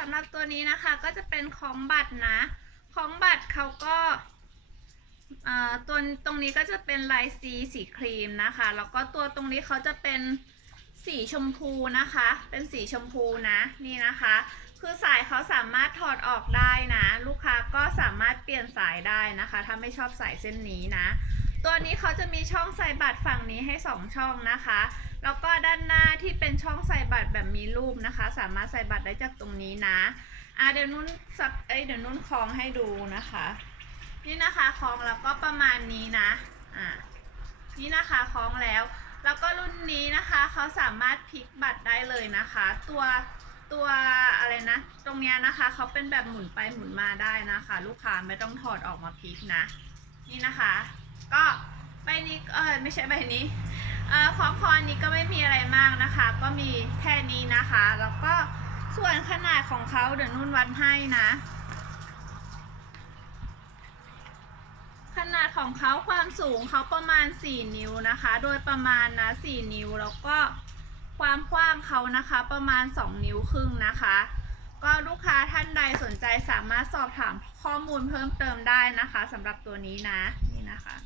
สำหรับตัวนี้นะคะก็จะเป็นของบัตรนะ ของบัตรเขาก็ตัวตรงนี้ก็จะเป็นลายสีสีครีมนะคะ แล้วก็ตัวตรงนี้เขาจะเป็นสีชมพูนะคะ เป็นสีชมพูนะนี่นะคะ คือสายเขาสามารถถอดออกได้นะ ลูกค้าก็สามารถเปลี่ยนสายได้นะคะ ถ้าไม่ชอบสายเส้นนี้นะ ตัวนี้เขาจะมีช่องใส่บัตรฝั่งนี้ให้ 2 ช่องนะคะ แล้วก็ด้านหน้าที่เป็นช่องใส่บัตร มีรูปนะคะ สามารถใส่บัตรได้จากตรงนี้นะอะเดี๋ยวนุ่นสับเอ้ยเดี๋ยวนุ่นคล้องให้ดูนะคะ นี่นะคะคล้องแล้วก็ประมาณนี้นะอะนี่นะคะคล้องแล้ว แล้วก็รุ่นนี้นะคะเขาสามารถพลิกบัตรได้เลยนะคะ ตัวตัวอะไรนะ ตรงเนี้ยนะคะเขาเป็นแบบหมุนไปหมุนมาได้นะคะ ลูกค้าไม่ต้องถอดออกมาพลิกนะ นี่นะคะ ก็ใบนี้เออไม่ใช่ใบนี้เออของคอนี้ก็ไม่มีอะไรมาก นะคะก็มีแค่นี้นะคะ แล้วก็ส่วนขนาดของเขาเดี๋ยวนุ่นวัดให้นะ ขนาดของเขาความสูงเขาประมาณ 4 นิ้วนะคะ โดยประมาณนะ 4 นิ้วแล้วก็ความกว้างเขานะคะประมาณ 2 นิ้วครึ่งนะคะ ก็ลูกค้าท่านใดสนใจสามารถสอบถามข้อมูลเพิ่มเติมได้นะคะสำหรับตัวนี้นะนี่นะคะ